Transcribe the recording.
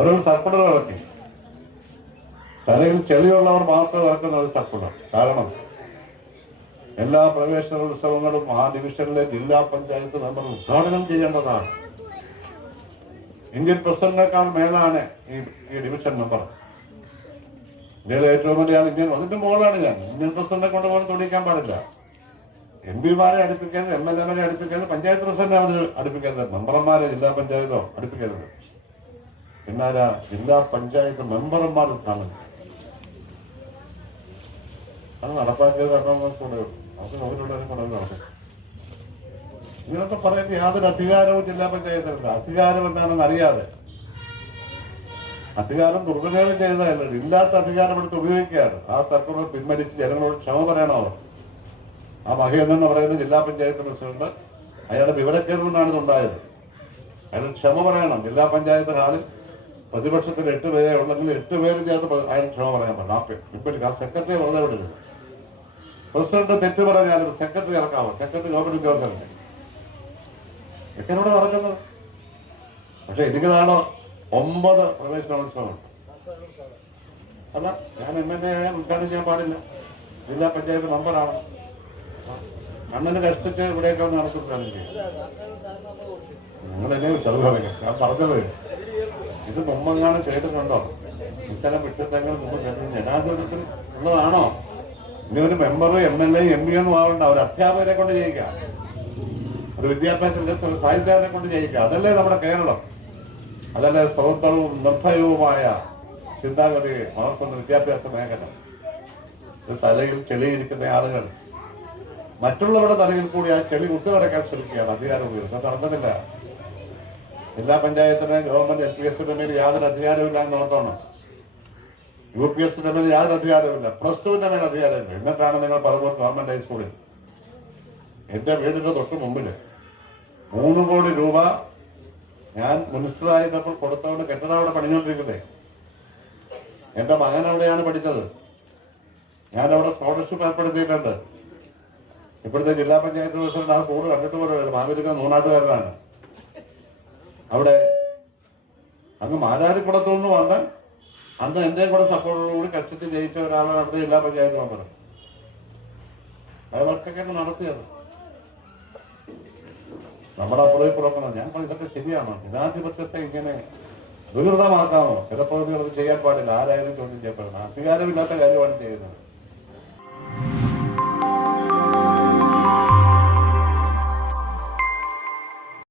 അവരൊരു സർക്കുലർ ഇറക്കി. തലയിൽ ചെളിയുള്ളവർ മാത്രം ഇറക്കുന്ന ഒരു സർക്കുലർ. കാരണം എല്ലാ പ്രവേശനോത്സവങ്ങളും ആ ഡിവിഷനിലെ ജില്ലാ പഞ്ചായത്ത് മെമ്പർ ഉദ്ഘാടനം ചെയ്യേണ്ടതാണ്. ഇന്ത്യൻ പ്രസിഡന്റിനേക്കാൾ മേലാണ് ഈ ഡിവിഷൻ മെമ്പർ. ഇന്ത്യയിലെ ഏറ്റവും വലിയ ഇന്ത്യൻ, അതിന്റെ മുകളിലാണ് ഞാൻ. ഇന്ത്യൻ പ്രസിഡന്റിനെ കൊണ്ട് പോലും തൊടിക്കാൻ പാടില്ല. MP-മാരെ അടുപ്പിക്കരുത്, MLA-മാരെ അടുപ്പിക്കരുത്, പഞ്ചായത്ത് പ്രസിഡന്റാണ് അടുപ്പിക്കരുത്, മെമ്പർമാരെ ജില്ലാ പഞ്ചായത്തോ അടുപ്പിക്കരുത്. പിന്നാരാ ജില്ലാ പഞ്ചായത്ത് മെമ്പർമാർ കാണുന്നു. അത് നടപ്പാക്കിയത് കൂടെ അത് നോക്കിയിട്ടുള്ളവരും കൂടെ നടക്കും. ഇങ്ങനത്തെ പറയുന്നത് യാതൊരു അധികാരവും ജില്ലാ പഞ്ചായത്തിനില്ല. അധികാരം എന്താണെന്ന് അറിയാതെ അധികാരം ദുർവിനിയോഗം ചെയ്തതല്ല, ഇല്ലാത്ത അധികാരം എടുത്ത് ഉപയോഗിക്കുകയാണ്. ആ സർക്കാർ പിൻവലിച്ച് ജനങ്ങളോട് ക്ഷമ പറയണോ അവർ. ആ മഹേന്ദ്രൻ എന്ന് പറയുന്ന ജില്ലാ പഞ്ചായത്ത് പ്രസിഡന്റ്, അയാളുടെ വിവരക്കേട് നിന്നാണ് ഇതുണ്ടായത്. അയാൾ ക്ഷമ പറയണം. ജില്ലാ പഞ്ചായത്ത് ഹാളിൽ പ്രതിപക്ഷത്തിൽ 8 പേരെ ഉണ്ടെങ്കിൽ 8 പേരും ചേർത്ത് അയാൾ ക്ഷമ പറയാൻ പറ്റില്ല. ഇപ്പം ആ സെക്രട്ടറി വെറുതെ വിടരുത്. പ്രസിഡന്റ് തെറ്റ് പറഞ്ഞാലും സെക്രട്ടറി ഇറക്കാമോ? സെക്രട്ടറി ഗവൺമെന്റ് ഉദ്യോഗസ്ഥരല്ലേ, എങ്ങനെയാണ് നടക്കുന്നത്? പക്ഷെ എനിക്ക് നാളെ 9 പ്രവേശനോത്സവമുണ്ട്. അല്ല, ഞാൻ MLA ഉദ്ഘാടനം ചെയ്യാൻ പാടില്ല. ജില്ലാ പഞ്ചായത്ത് മെമ്പറാണ്. അണ്ണന് കഷ്ടിച്ച് ഇവിടെയൊക്കെ ഒന്ന് നടത്തുകയാണ് ചെയ്യും. നിങ്ങൾ എന്നെ അത് പറയാം. ഞാൻ പറഞ്ഞത് ഇത് മുമ്പെങ്ങാനും കേട്ടിട്ടുണ്ടോ? ഇത്തരം വിഷയത്തെങ്കിലും മുമ്പ് കേട്ടിട്ടുണ്ട്. ജനാധിപത്യത്തിൽ ഉള്ളതാണോ? ഇനി ഒരു മെമ്പർ MLA MP ഒന്നും ആവണ്ട, ഒരു അധ്യാപകരെ കൊണ്ട് ചെയ്യിക്കുക, ഒരു വിദ്യാഭ്യാസ സാഹിത്യകാരനെ കൊണ്ട് ചെയ്യിക്കുക. അതല്ലേ നമ്മുടെ കേരളം. അതല്ലേ സ്വതന്ത്രവും നിർഭയവുമായ ചിന്താഗതിയെ വളർത്തുന്ന വിദ്യാഭ്യാസ മേഖല. ഇത് തലയിൽ ചെളിയിരിക്കുന്ന ആളുകൾ മറ്റുള്ളവരുടെ തലയിൽ കൂടി ആ ചെളി കുത്തിനിറക്കാൻ ശ്രമിക്കുകയാണ് അധികാരം ഉപയോഗിച്ച്. അത് നടന്നിട്ടില്ല. ജില്ലാ പഞ്ചായത്തിന് ഗവൺമെന്റ് LPSന്റെ മേൽ യാതൊരു അധികാരമില്ല എന്ന് ഓർത്തോണം. UPSന്റെ മേൽ യാതൊരു അധികാരമില്ല. +2ന്റെ മേൽ അധികാരമില്ല. എന്നിട്ടാണ് നിങ്ങൾ പറഞ്ഞത് ഗവൺമെന്റ് ഹൈസ്കൂളിൽ എന്റെ വീടിന്റെ തൊട്ട് മുമ്പില് 3 കോടി രൂപ ഞാൻ മുനിസിപ്പലായിരുന്നപ്പോൾ കൊടുത്തോണ്ട് കെട്ടിടം അവിടെ പണിഞ്ഞോണ്ടിരിക്കുന്നേ. എന്റെ മകൻ അവിടെയാണ് പഠിച്ചത്. ഞാനവിടെ സ്കോളർഷിപ്പ് ഏർപ്പെടുത്തിയിട്ടുണ്ട്. ഇപ്പോഴത്തെ ജില്ലാ പഞ്ചായത്ത് പ്രസിഡന്റ് ആ സ്കൂൾ കണ്ടിട്ട് പോലും മാവേലിക്ക മൂന്നാട്ടുകാരനാണ്. അവിടെ അങ്ങ് മാരാരിക്കുളത്തു നിന്ന് വന്ന് അന്ന് എന്റെ കൂടെ സപ്പോർട്ടോടുകൂടി കഷ്ടിച്ച് ജയിച്ച ഒരാളാണ് അവിടുത്തെ ജില്ലാ പഞ്ചായത്ത് മെമ്പർ. അയാൾക്കൊക്കെ നടത്തിയത് നമ്മുടെ അപ്പുറം പുറക്കണം. ഞാൻ ഇതൊക്കെ ശരിയാണോ? ജനാധിപത്യത്തെ ഇങ്ങനെ ദുരിതമാക്കാമോ? ചില പ്രവൃത്തികൾ ചെയ്യാൻ പാടില്ല. ആരായാലും ചോദ്യം ചെയ്യപ്പെടണം. അധികാരമില്ലാത്ത കാര്യമാണ് ചെയ്യുന്നത്.